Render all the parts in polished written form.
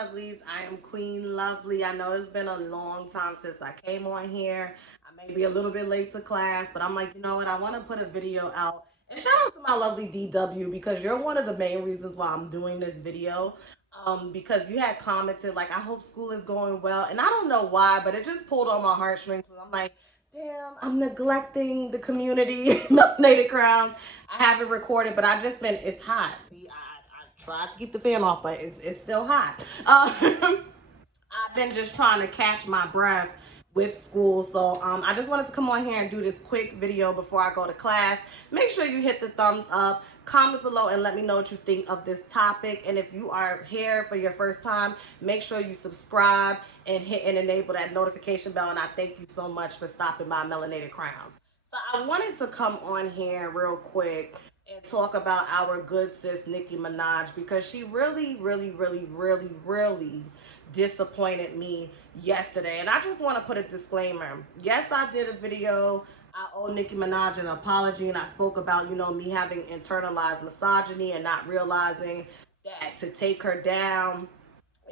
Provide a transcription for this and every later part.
Lovelies. I am Queen Lovely. I know it's been a long time since I came on here. I may be a little bit late to class, but I'm like, you know what? I want to put a video out. And shout out to my lovely DW because you're one of the main reasons why I'm doing this video. Because you had commented like, I hope school is going well. And I don't know why, but it just pulled on my heartstrings. And I'm like, damn, I'm neglecting the community, melanated crowns. I haven't recorded, but I just been, it's hot. See, I tried to keep the fan off, but it's still hot. I've been just trying to catch my breath with school. So I just wanted to come on here and do this quick video before I go to class. Make sure you hit the thumbs up, comment below, and let me know what you think of this topic. And if you are here for your first time, make sure you subscribe and hit and enable that notification bell. And I thank you so much for stopping by Melanated Crowns. So I wanted to come on here real quick and talk about our good sis Nicki Minaj, because she really disappointed me yesterday. And I just want to put a disclaimer. Yes, I did a video. I owe Nicki Minaj an apology, and I spoke about, you know, me having internalized misogyny and not realizing that to take her down,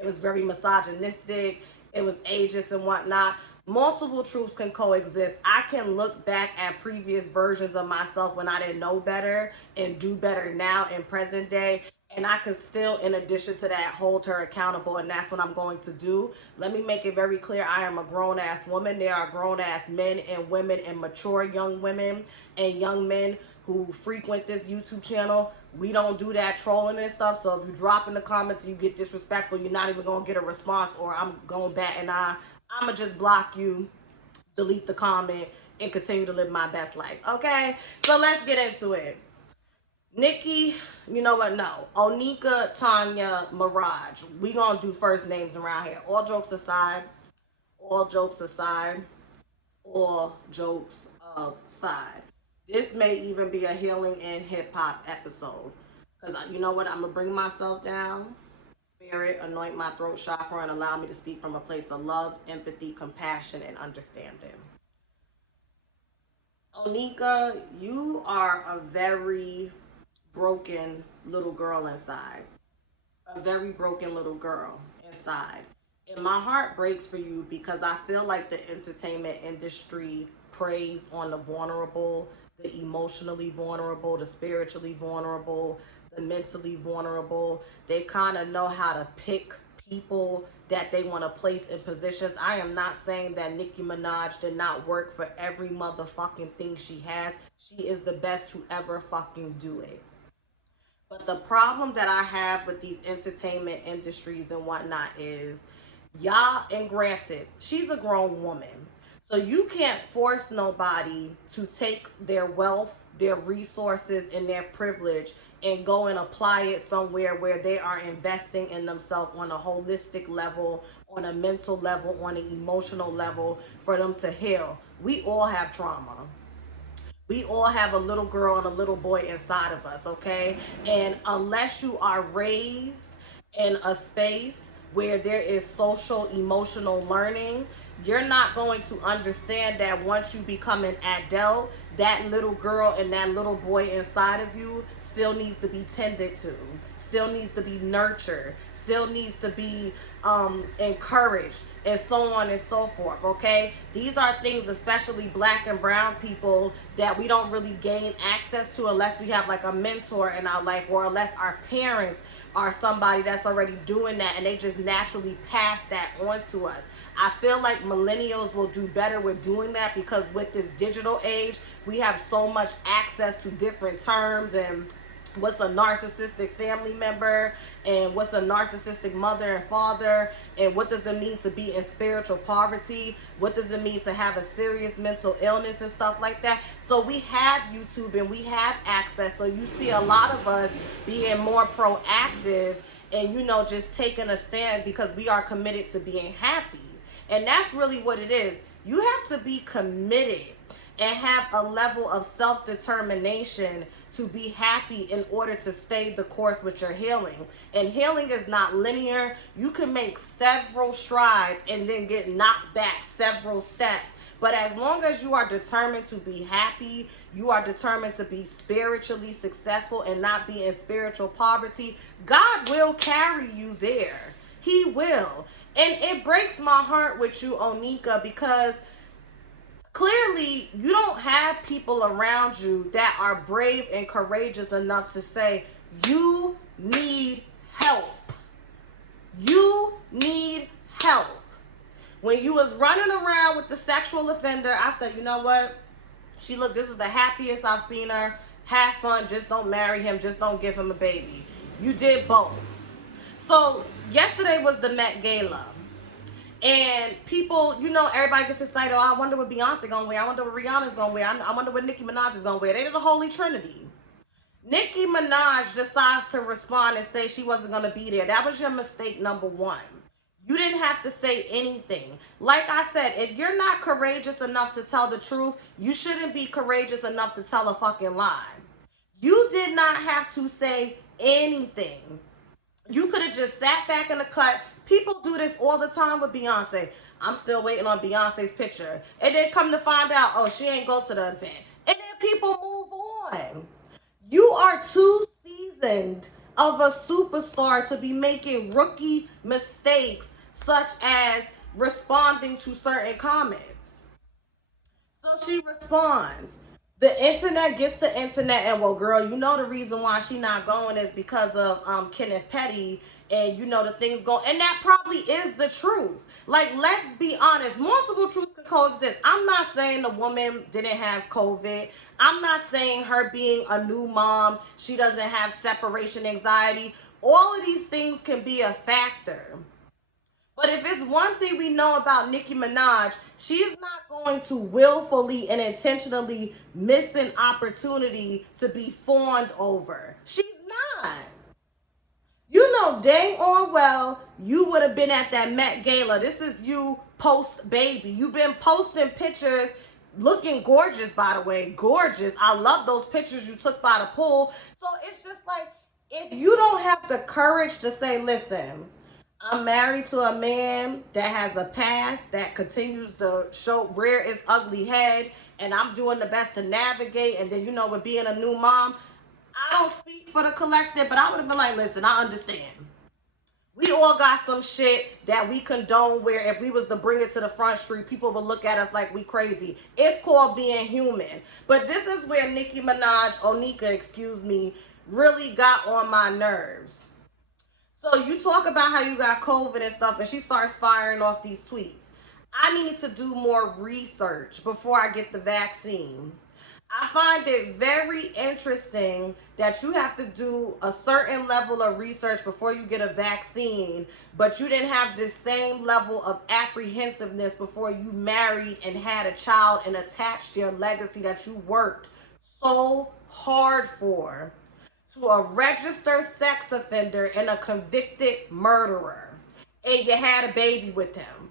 it was very misogynistic, it was ageist and whatnot. Multiple truths can coexist. I can look back at previous versions of myself when I didn't know better and do better now in present day, and I could still, in addition to that, hold her accountable, and that's what I'm going to do. Let me make it very clear. I am a grown-ass woman. There are grown-ass men and women and mature young women and young men who frequent this YouTube channel. We don't do that trolling and stuff. So if you drop in the comments and you get disrespectful, you're not even going to get a response, or I'm going back and I'm going to just block you, delete the comment, and continue to live my best life. Okay? So let's get into it. Nicki, you know what? No. Onika, Tanya, Mirage. We gonna do first names around here. All jokes aside, all jokes aside, all jokes aside. This may even be a healing and hip hop episode. Because you know what? I'm gonna bring myself down. Spirit, anoint my throat chakra, and allow me to speak from a place of love, empathy, compassion, and understanding. Onika, you are a very broken little girl inside. A very broken little girl inside. And my heart breaks for you because I feel like the entertainment industry preys on the vulnerable, the emotionally vulnerable, the spiritually vulnerable, the mentally vulnerable. They kind of know how to pick people that they want to place in positions. I am not saying that Nicki Minaj did not work for every motherfucking thing she has. She is the best to ever fucking do it. But the problem that I have with these entertainment industries and whatnot is, y'all, and granted, she's a grown woman. So you can't force nobody to take their wealth, their resources, and their privilege and go and apply it somewhere where they are investing in themselves on a holistic level, on a mental level, on an emotional level, for them to heal. We all have trauma. We all have a little girl and a little boy inside of us, okay? And unless you are raised in a space where there is social emotional learning, you're not going to understand that once you become an adult, that little girl and that little boy inside of you still needs to be tended to, still needs to be nurtured, still needs to be encouraged, and so on and so forth, okay? These are things, especially black and brown people, that we don't really gain access to unless we have like a mentor in our life, or unless our parents are somebody that's already doing that and they just naturally pass that on to us. I feel like millennials will do better with doing that, because with this digital age, we have so much access to different terms and what's a narcissistic family member, and what's a narcissistic mother and father, and what does it mean to be in spiritual poverty, what does it mean to have a serious mental illness and stuff like that. So we have YouTube and we have access, so you see a lot of us being more proactive and, you know, just taking a stand because we are committed to being happy. And that's really what it is. You have to be committed and have a level of self-determination to be happy in order to stay the course with your healing. And healing is not linear. You can make several strides and then get knocked back several steps. But as long as you are determined to be happy, you are determined to be spiritually successful and not be in spiritual poverty, God will carry you there. He will. And it breaks my heart with you, Onika, because clearly you don't have people around you that are brave and courageous enough to say, you need help. You need help. When you was running around with the sexual offender, I said, you know what? This is the happiest I've seen her. Have fun, just don't marry him, just don't give him a baby. You did both. So yesterday was the Met Gala. And people, everybody gets excited. Oh, I wonder what Beyonce gonna wear. I wonder what Rihanna's gonna wear. I wonder what Nicki Minaj is gonna wear. They did the Holy Trinity. Nicki Minaj decides to respond and say she wasn't gonna be there. That was your mistake number one. You didn't have to say anything. Like I said, if you're not courageous enough to tell the truth, you shouldn't be courageous enough to tell a fucking lie. You did not have to say anything. You could have just sat back in the cut. People do this all the time with Beyonce. I'm still waiting on Beyonce's picture. And then come to find out, oh, she ain't go to the event. And then people move on. You are too seasoned of a superstar to be making rookie mistakes such as responding to certain comments. So she responds. The internet gets to internet, and well, girl, the reason why she not going is because of Kenneth Petty, and the things go, and that probably is the truth. Like, let's be honest, multiple truths can coexist. I'm not saying the woman didn't have COVID. I'm not saying her being a new mom, she doesn't have separation anxiety. All of these things can be a factor. But if it's one thing we know about Nicki Minaj, she's not going to willfully and intentionally miss an opportunity to be fawned over. She's not. You know dang on well you would have been at that Met Gala. This is you post-baby. You've been posting pictures looking gorgeous, by the way. Gorgeous. I love those pictures you took by the pool. So it's just like, if you don't have the courage to say, listen, I'm married to a man that has a past that continues to rear its ugly head, and I'm doing the best to navigate, and then, with being a new mom, I don't speak for the collective, but I would have been like, listen, I understand. We all got some shit that we condone where if we was to bring it to the front street, people would look at us like we crazy. It's called being human. But this is where Nicki Minaj, Onika, really got on my nerves. So you talk about how you got COVID and stuff, and she starts firing off these tweets. I need to do more research before I get the vaccine. I find it very interesting that you have to do a certain level of research before you get a vaccine, but you didn't have the same level of apprehensiveness before you married and had a child and attached your legacy that you worked so hard for to a registered sex offender and a convicted murderer, and you had a baby with him.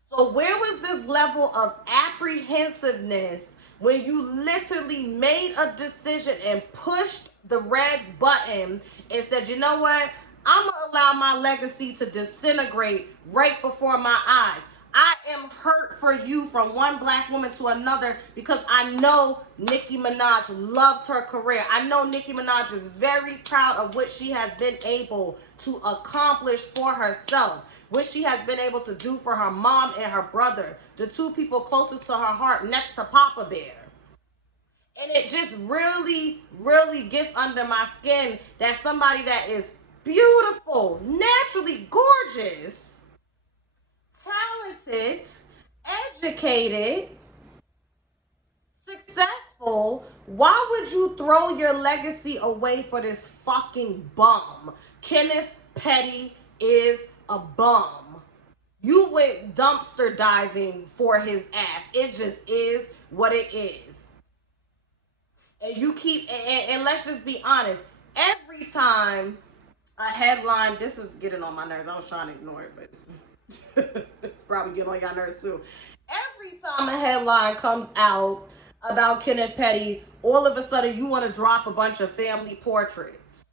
So where was this level of apprehensiveness when you literally made a decision and pushed the red button and said, you know what? I'm going to allow my legacy to disintegrate right before my eyes. I am hurt for you from one black woman to another because I know Nicki Minaj loves her career. I know Nicki Minaj is very proud of what she has been able to accomplish for herself, what she has been able to do for her mom and her brother, the two people closest to her heart next to Papa Bear. And it just really, really gets under my skin that somebody that is beautiful, naturally gorgeous, talented, educated, successful, why would you throw your legacy away for this fucking bum? Kenneth Petty is a bum. You went dumpster diving for his ass. It just is what it is. And you keep, and let's just be honest, every time a headline, this is getting on my nerves. I was trying to ignore it, but it's probably getting on your nerves too. Every time a headline comes out about Kenneth Petty, all of a sudden you want to drop a bunch of family portraits.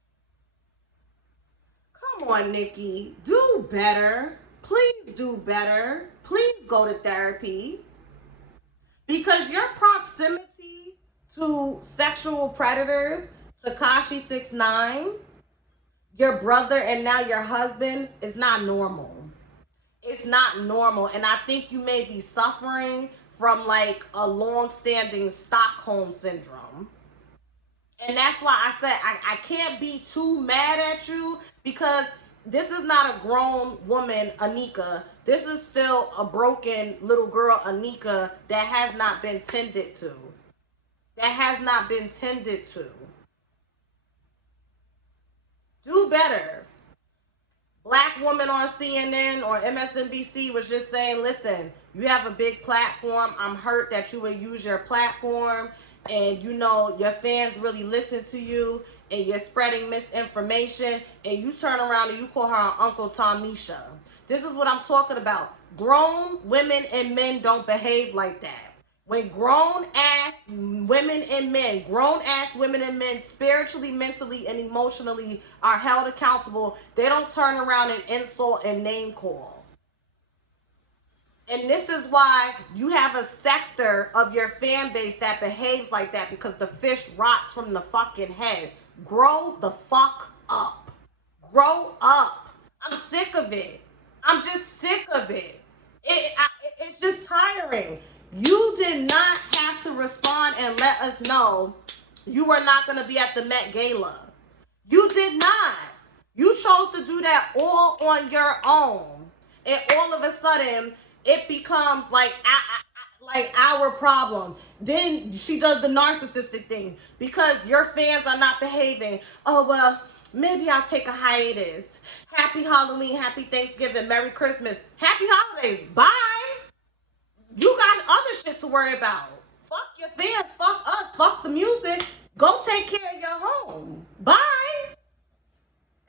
Come on, Nicki, do better. Please do better. Please go to therapy. Because your proximity to sexual predators, Tekashi 6ix9ine, your brother and now your husband is not normal. It's not normal. And I think you may be suffering from like a long-standing Stockholm syndrome. And that's why I said I can't be too mad at you, because this is not a grown woman, Anika. This is still a broken little girl, Anika, that has not been tended to. That has not been tended to. Do better. Black woman on CNN or MSNBC was just saying, listen, you have a big platform. I'm hurt that you would use your platform and you know your fans really listen to you and you're spreading misinformation, and you turn around and you call her Uncle Tomisha. This is what I'm talking about. Grown women and men don't behave like that. When grown ass women and men, spiritually, mentally, and emotionally are held accountable, they don't turn around and insult and name call. And this is why you have a sector of your fan base that behaves like that, because the fish rots from the fucking head. Grow the fuck up. Grow up. I'm sick of it. I'm just sick of it. It's just tiring. You did not have to respond and let us know you were not going to be at the Met Gala. You did not. You chose to do that all on your own. And all of a sudden, it becomes like our problem. Then she does the narcissistic thing. Because your fans are not behaving. Oh, well, maybe I'll take a hiatus. Happy Halloween, happy Thanksgiving, Merry Christmas. Happy holidays. Bye. You got other shit to worry about. Fuck your fans, fuck us, fuck the music. Go take care of your home. Bye.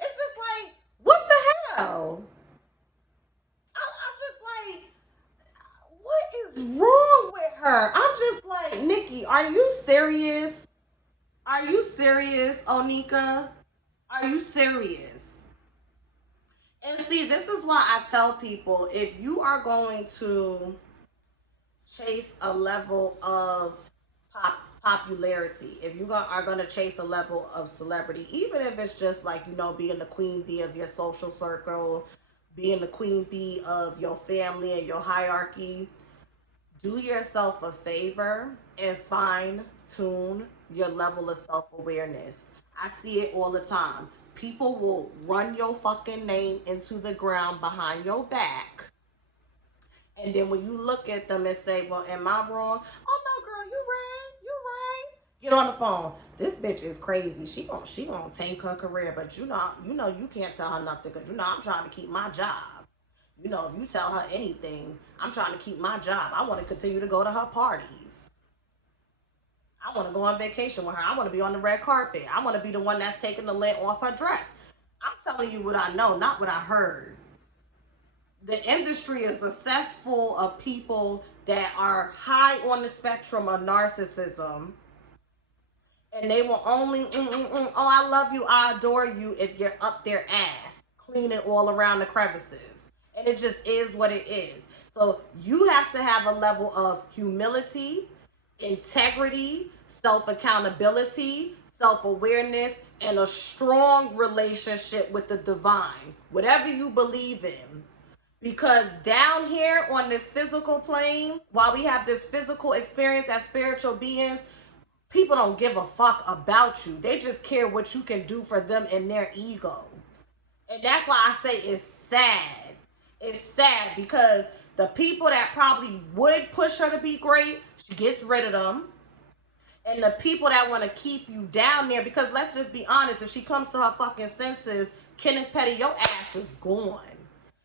It's just like, what the hell? I'm just like, what is wrong with her? I'm just like, Nicki, are you serious? Are you serious, Onika? Are you serious? And see, this is why I tell people, if you are going to chase a level of popularity, if you are going to chase a level of celebrity, even if it's just like, you know, being the queen bee of your social circle, being the queen bee of your family and your hierarchy, do yourself a favor and fine tune your level of self-awareness. I see it all the time. People will run your fucking name into the ground behind your back. And then when you look at them and say, well, am I wrong? Oh, no, girl, you right. You right. Get on the phone. This bitch is crazy. She gonna tank her career, but you know you can't tell her nothing, because you know I'm trying to keep my job. You know, if you tell her anything, I'm trying to keep my job. I want to continue to go to her parties. I want to go on vacation with her. I want to be on the red carpet. I want to be the one that's taking the lint off her dress. I'm telling you what I know, not what I heard. The industry is a cesspool of people that are high on the spectrum of narcissism. And they will only, oh, I love you, I adore you, if you're up their ass, cleaning all around the crevices. And it just is what it is. So you have to have a level of humility, integrity, self-accountability, self-awareness, and a strong relationship with the divine, whatever you believe in. Because down here on this physical plane, while we have this physical experience as spiritual beings, people don't give a fuck about you. They just care what you can do for them and their ego. And that's why I say it's sad. It's sad because the people that probably would push her to be great, she gets rid of them. And the people that want to keep you down there, because let's just be honest, if she comes to her fucking senses, Kenneth Petty, your ass is gone.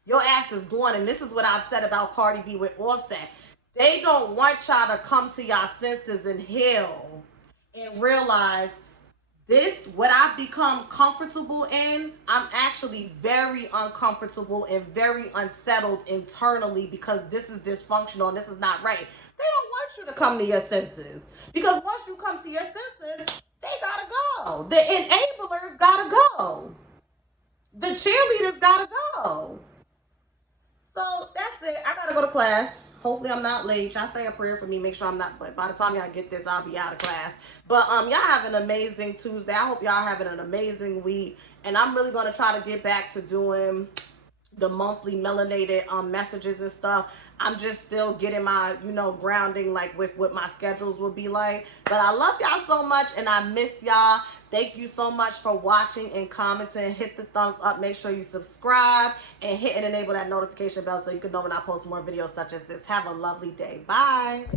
Your ass is gone. And this is what I've said about Cardi B with Offset. They don't want y'all to come to y'all senses and heal and realize this, what I've become comfortable in, I'm actually very uncomfortable and very unsettled internally, because this is dysfunctional and this is not right. They don't want you to come to your senses, because once you come to your senses, they gotta go. The enablers gotta go. The cheerleaders gotta go. So that's it. I gotta go to class. Hopefully I'm not late. Y'all say a prayer for me. Make sure I'm not, but by the time y'all get this, I'll be out of class. But y'all have an amazing Tuesday. I hope y'all having an amazing week. And I'm really going to try to get back to doing the monthly melanated messages and stuff. I'm just still getting my, you know, grounding, like with what my schedules will be like. But I love y'all so much, and I miss y'all. Thank you so much for watching and commenting. Hit the thumbs up. Make sure you subscribe and hit and enable that notification bell so you can know when I post more videos such as this. Have a lovely day. Bye.